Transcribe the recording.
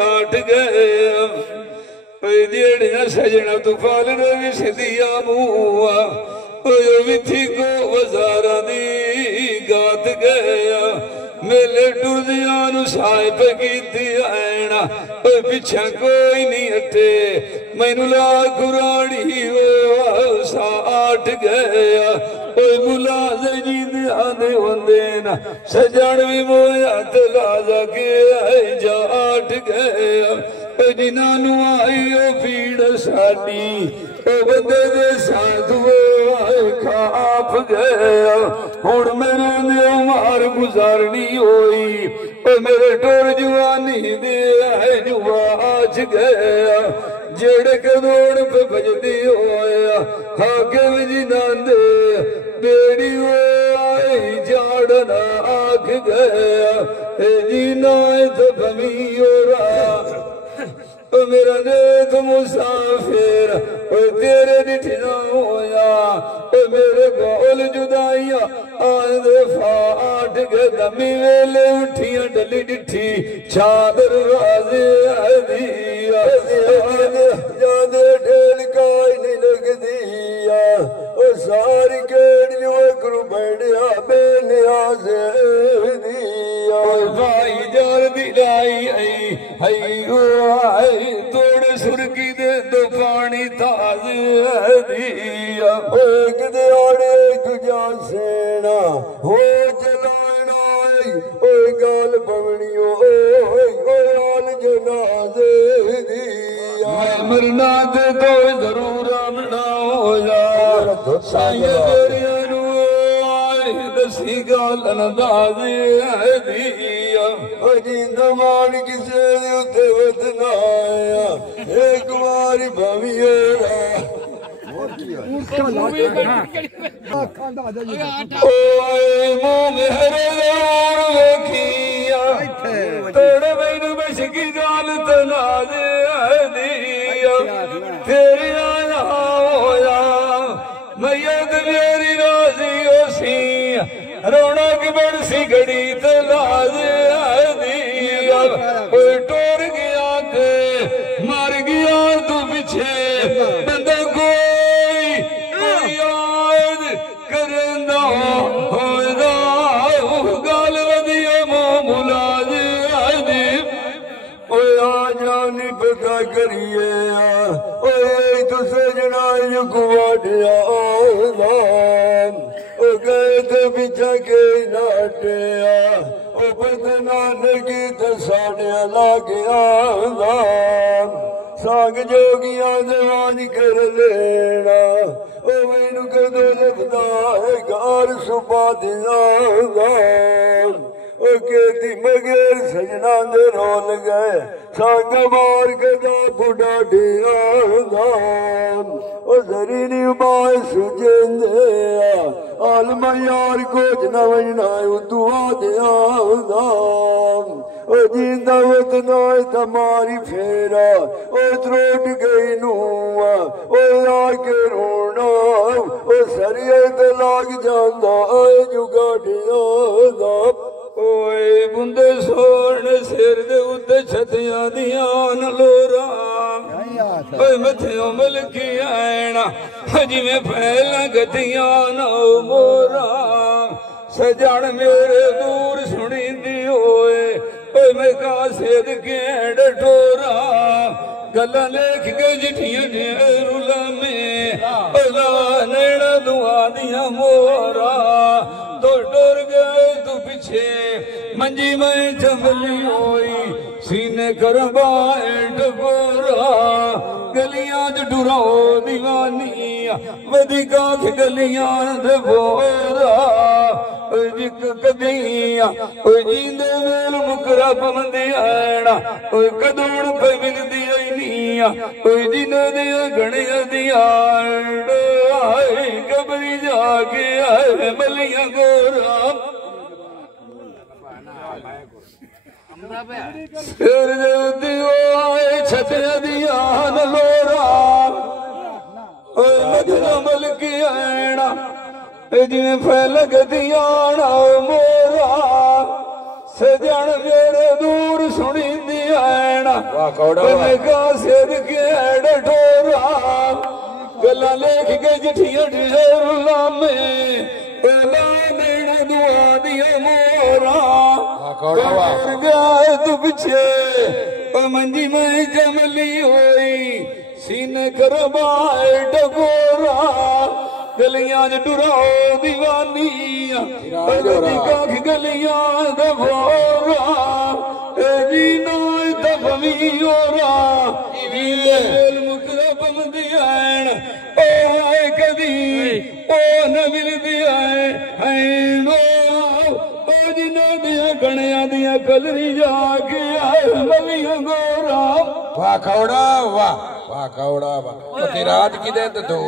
आठ गया जेड़िया सजना तूफान ने भी सिदिया मुआ विथी को वजारा दी गात गया मेले टुरदिया साहिब की आना पिछा कोई नहीं हटे मैनू ला कुराड़ी साठ गया मुलाजे जी आदे होंदे ना सजन भी मोया तलाजा के जाट गया जिन्होंने आई पीड़ साडी बंदे दे साधु खाप गया हुण मेरे मार गुजारनी होई मेरे टोर जवानी दे जुआच गया जेड़े कदोड़ पे बजदी होया हाकिम जी नांदे बेड़ी आई जाड़ना आख गया जी ना तो भमी मेरा नेत मुसाफिर तेरे डिठना होया मेरे गोल जुदाइया आंदे फाट के दमी वेले उठिया डली डिठी चादर वाजे दिया जादे ढेल कोई नहीं लगदिया सारी केड़ियों करू बैठिया बेनियाजे दिया भाई जार दिलाई आई आई तोड़ सुरकी दे दो पानी ताज दिया एक दिहाड़े तुझा सेना हो चलाना गाल पवनियो आल जनाजे दिया मरना दे तो जरूर आमना होया साईं तेरिया दसी गाल अंदाज दिया जिंदा मान किसे उत्ते वतना आया एक बारी भावी तेरे मैनू बशकी गाल तना दिया तेरे आया होया मैयत मेरी राजी सी रौनक बरसी घड़ी तला दिया कोई टोर गया के मर गया तू पीछे बंदा कोई याद करंदा होदा गाल वधिया मुलाज दी आ जानी पता करिए तू सजना कुआडिया गए तो बिछा के नाटिया नानकी तो साढ़िया ला गया सांग जोगिया दवान कर लेना मैनू कदों लगता है गार सुपा दिया कहती मगेर सजना दे रोल गए सांग मार कदा बुढ़ा ढिया जरीनी बाय सुजेंदे आलमा यार को जना वजना दुआ दिया जिंदा वतना तमारी फेरा त्रोट गई नुआ आके रोना सरिया ते लाग जांदा जुगाड़िया ओए बुंदे सोने सिर दे उत्ते छतियां दिया न लोरा मथियों मलकी आना जिमें पहला गतियां न मोरा सजन मेरे दूर सुनी दी होए मैं कासेद के डोरा गला लेख के जिठियां रुला में नैना दुआ दिया मोरा तो डोर गए तू पीछे मंजी में चमली होई सीने करवाए डबोरा गलियां च डुराओ दीवानी वधी काख गलियां दे बोरा जिक कदिया जींदे मेल मुकरा पवंदे आना कदोड़ पे मिलदी आईनिया जिन्हों दिया गणिया दिया कबरी जाके आए मलिया गोरा छतिया दिया न लोरा मल की आना जिमें फैलक दिया मोरा सजन मेरे दूर सुनी दिया का सिर के ठोरा गला लेख के चिट्ठियां ढेरुला में देना दुआ दिया मोरा गया तू पीछे मंजी में जमली हुई सीने करवाए डगोरा गलियां डुराओ दीवानिया गलियां दफोरा जी ना दफवी ओरा मुकदा बमदी आन ओ कदी ओ न मिलदी आन ओ जिन्ना दिया गणिया दिया कलरी जाके आए मवी गोरा वाह खौड़ा वाह वाह खौड़ा वाह रात की दे तो